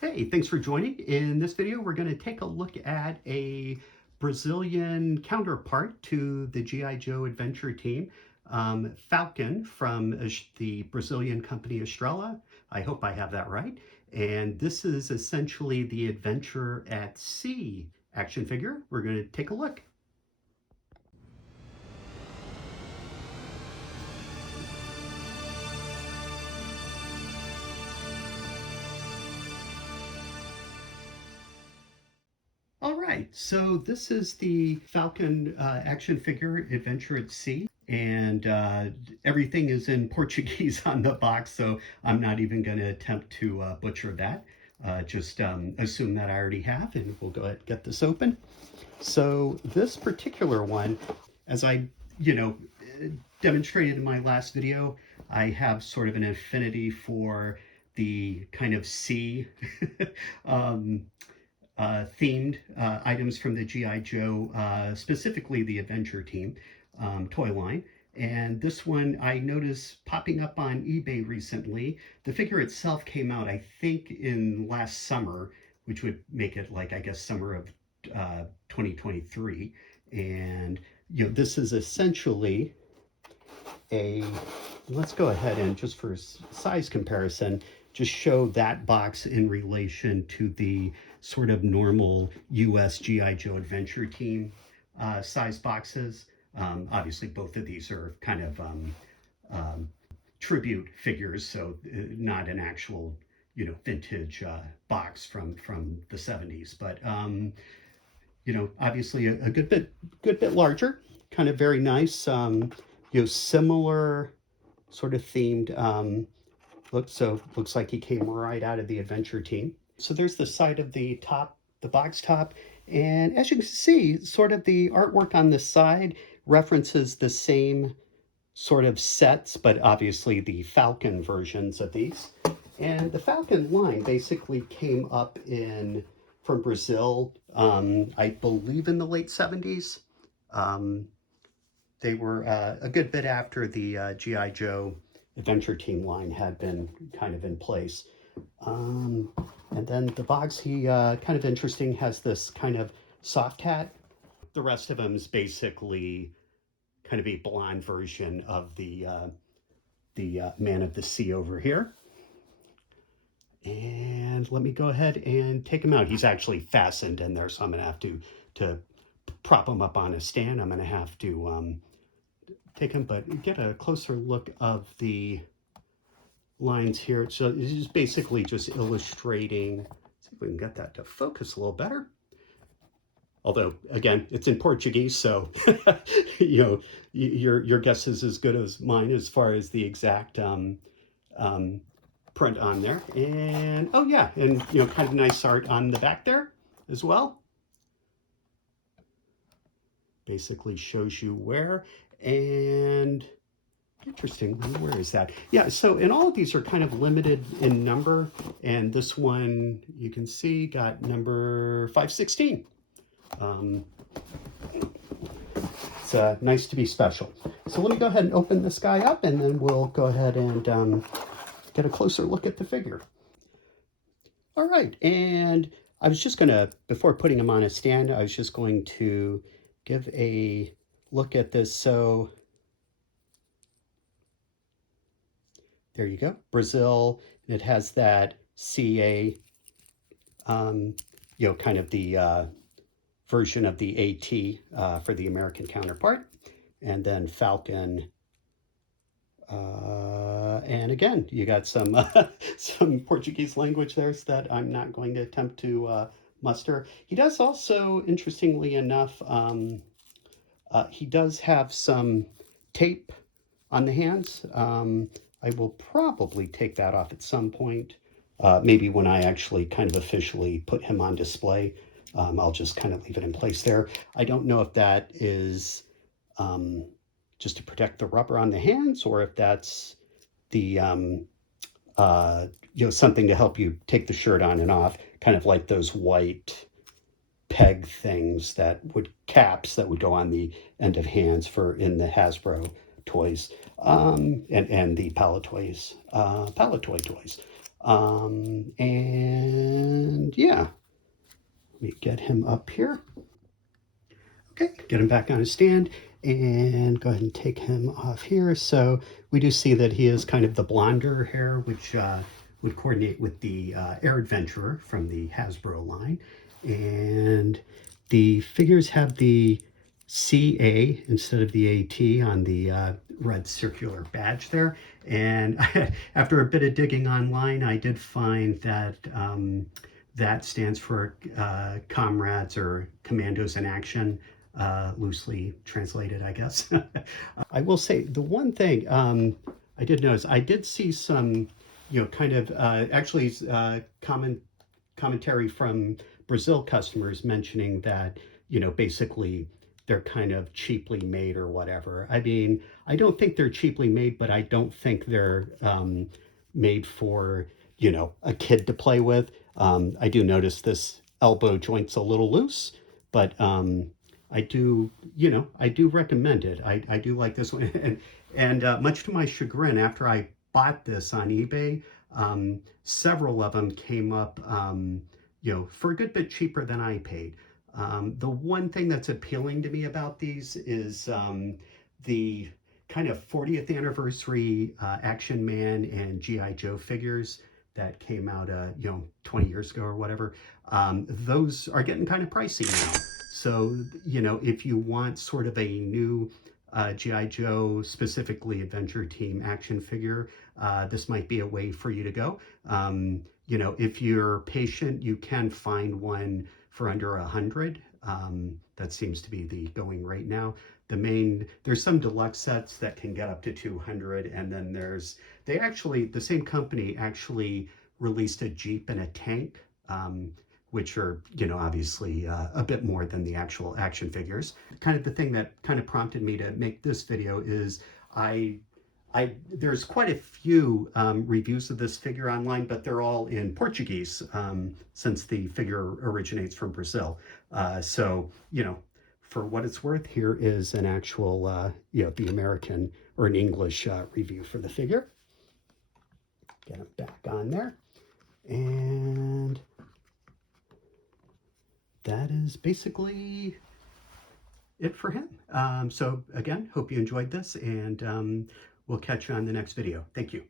Hey, thanks for joining. In this video, we're going to take a look at a Brazilian counterpart to the G.I. Joe adventure team, Falcon from the Brazilian company Estrela. I hope I have that right. And this is essentially the Adventure at Sea action figure. We're going to take a look. All right, so this is the Falcon action figure, Adventure at Sea, and everything is in Portuguese on the box, so I'm not even going to attempt to butcher that. Just assume that I already have, and we'll go ahead and get this open. So this particular one, as I, demonstrated in my last video, I have sort of an affinity for the kind of sea themed items from the G.I. Joe, specifically the Adventure Team toy line. And this one I noticed popping up on eBay recently. The figure itself came out, I think, in last summer, which would make it like, I guess, summer of 2023. And, this is essentially let's go ahead and just for size comparison, just show that box in relation to the sort of normal US G.I. Joe Adventure Team size boxes. Obviously, both of these are kind of tribute figures, so not an actual, vintage box from the 70s. But, obviously a good bit larger, kind of very nice, similar sort of themed looks like he came right out of the Adventure Team. So there's the side of the top, the box top, and as you can see, sort of the artwork on the side references the same sort of sets, but obviously the Falcon versions of these. And the Falcon line basically came up from Brazil, I believe in the late 70s. They were a good bit after the G.I. Joe Adventure Team line had been kind of in place. And then the box, he kind of interesting, has this kind of soft hat. The rest of him is basically kind of a blonde version of the Man of the Sea over here. And let me go ahead and take him out. He's actually fastened in there, so I'm going to have to prop him up on a stand. I'm going to have to take him, but get a closer look of the lines here. So this is basically just illustrating. See if we can get that to focus a little better. Although, again, it's in Portuguese, so your guess is as good as mine as far as the exact print on there. And oh yeah, and kind of nice art on the back there as well. Basically shows you where. And interesting, where is that? Yeah, so and all of these are kind of limited in number, and this one you can see got number 516. It's nice to be special. So let me go ahead and open this guy up, and then we'll go ahead and get a closer look at the figure. All right, and I was just gonna, before putting him on a stand, I was just going to give a look at this. So there you go, Brazil, and it has that CA, kind of the version of the AT for the American counterpart, and then Falcon. And again, you got some some Portuguese language there that I'm not going to attempt to muster. He does also, interestingly enough, he does have some tape on the hands. I will probably take that off at some point, maybe when I actually kind of officially put him on display. I'll just kind of leave it in place there. I don't know if that is just to protect the rubber on the hands, or if that's the something to help you take the shirt on and off, kind of like those white peg things caps that would go on the end of hands in the Hasbro toys, and the Palitoy toys. And And yeah, let me get him up here. Okay, get him back on his stand and go ahead and take him off here. So we do see that he is kind of the blonder hair, which would coordinate with the Air Adventurer from the Hasbro line. And the figures have the CA instead of the AT on the red circular badge there. And after a bit of digging online, I did find that that stands for Comrades or Commandos in Action, loosely translated, I guess. I will say the one thing I did notice, I did see some, kind of actually commentary from Brazil customers mentioning that, basically they're kind of cheaply made or whatever. I mean, I don't think they're cheaply made, but I don't think they're made for, a kid to play with. I do notice this elbow joint's a little loose, but I do, I do recommend it. I do like this one. And much to my chagrin, after I bought this on eBay, several of them came up, for a good bit cheaper than I paid. The one thing that's appealing to me about these is the kind of 40th anniversary Action Man and G.I. Joe figures that came out, 20 years ago or whatever. Those are getting kind of pricey now. So, if you want sort of a new G.I. Joe, specifically Adventure Team action figure, this might be a way for you to go. If you're patient, you can find one for under 100. That seems to be the going rate now. There's some deluxe sets that can get up to 200, and then the same company actually released a Jeep and a tank, which are, obviously a bit more than the actual action figures. Kind of the thing that kind of prompted me to make this video is there's quite a few reviews of this figure online, but they're all in Portuguese, since the figure originates from Brazil. So, for what it's worth, here is an actual, the American or an English review for the figure. Get him back on there. And that is basically it for him. So again, hope you enjoyed this, and we'll catch you on the next video. Thank you.